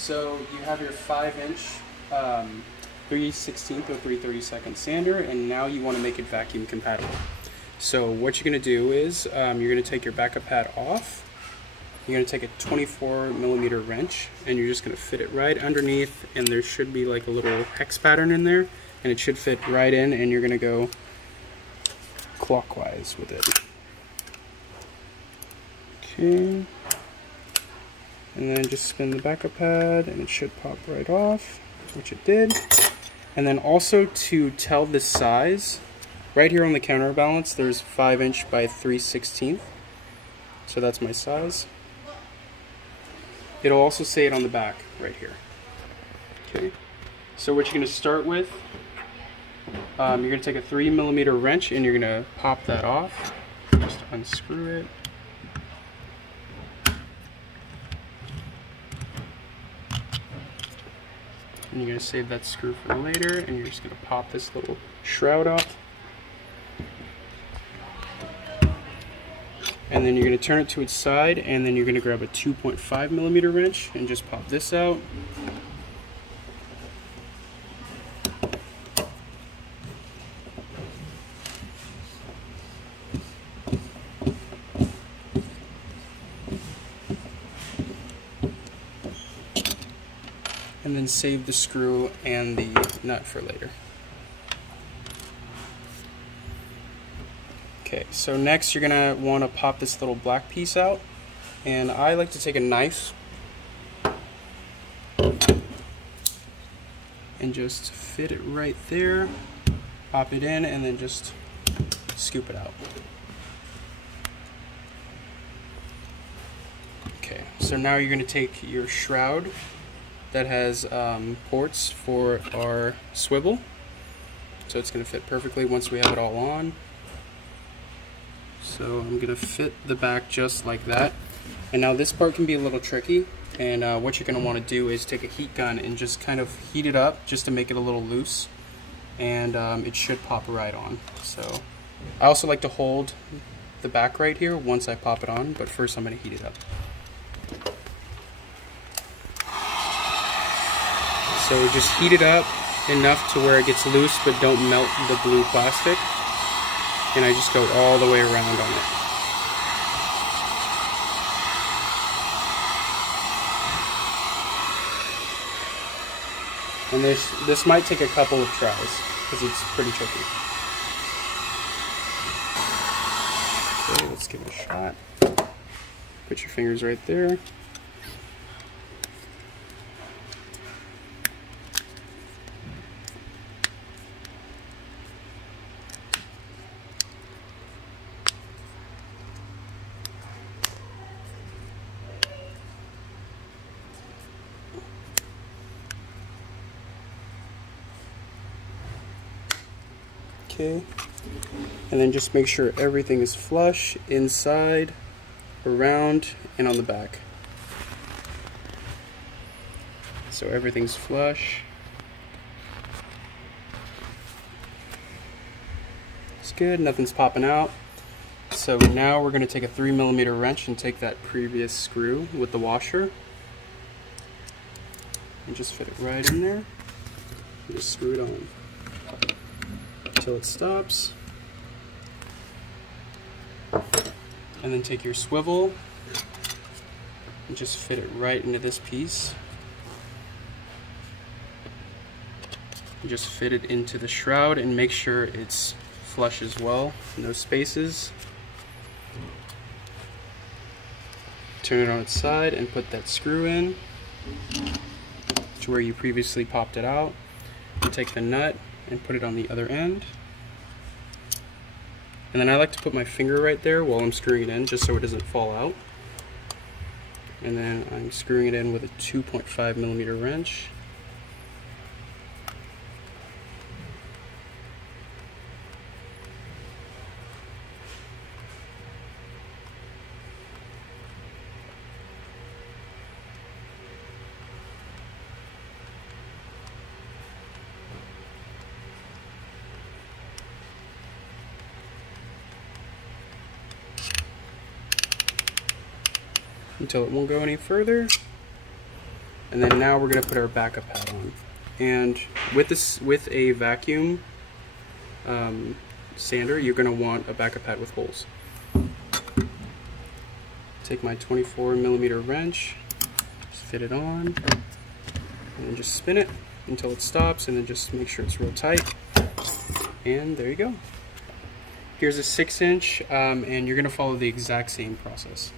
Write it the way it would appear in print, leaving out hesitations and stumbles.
So you have your 5-inch 3/16 or 3/32 sander, and now you want to make it vacuum compatible. So what you're going to do is you're going to take your backup pad off. You're going to take a 24mm wrench, and you're just going to fit it right underneath, and there should be like a little hex pattern in there, and it should fit right in, and you're going to go clockwise with it. Okay. And then just spin the backup pad, and it should pop right off, which it did. And then also to tell the size, right here on the counterbalance, there's 5" by 3/16. So that's my size. It'll also say it on the back right here. Okay. So what you're going to start with, you're going to take a 3mm wrench and you're going to pop that off. Just unscrew it. And you're going to save that screw for later, and you're just going to pop this little shroud off. And then you're going to turn it to its side, and then you're going to grab a 2.5mm wrench and just pop this out. And then save the screw and the nut for later. Okay, so next you're gonna want to pop this little black piece out, and I like to take a knife and just fit it right there, pop it in, and then just scoop it out. Okay, so now you're gonna take your shroud that has ports for our swivel, so it's going to fit perfectly once we have it all on. So I'm going to fit the back just like that, and now this part can be a little tricky, and what you're going to want to do is take a heat gun and just kind of heat it up just to make it a little loose, and it should pop right on. So I also like to hold the back right here once I pop it on, but first I'm going to heat it up. So just heat it up enough to where it gets loose, but don't melt the blue plastic. And I just go all the way around on it. And this might take a couple of tries because it's pretty tricky. Okay, let's give it a shot. Put your fingers right there. Okay, and then just make sure everything is flush inside, around, and on the back. So everything's flush. It's good, nothing's popping out. So now we're going to take a 3mm wrench and take that previous screw with the washer and just fit it right in there and just screw it on until it stops. And then take your swivel and just fit it right into this piece. And just fit it into the shroud and make sure it's flush as well, no spaces. Turn it on its side and put that screw in to where you previously popped it out. And take the nut and put it on the other end. And then I like to put my finger right there while I'm screwing it in, just so it doesn't fall out. And then I'm screwing it in with a 2.5mm wrench. Until it won't go any further. And then now we're going to put our backup pad on. And with a vacuum sander, you're going to want a backup pad with holes. Take my 24mm wrench, just fit it on, and then just spin it until it stops, and then just make sure it's real tight. And there you go. Here's a 6-inch, and you're going to follow the exact same process.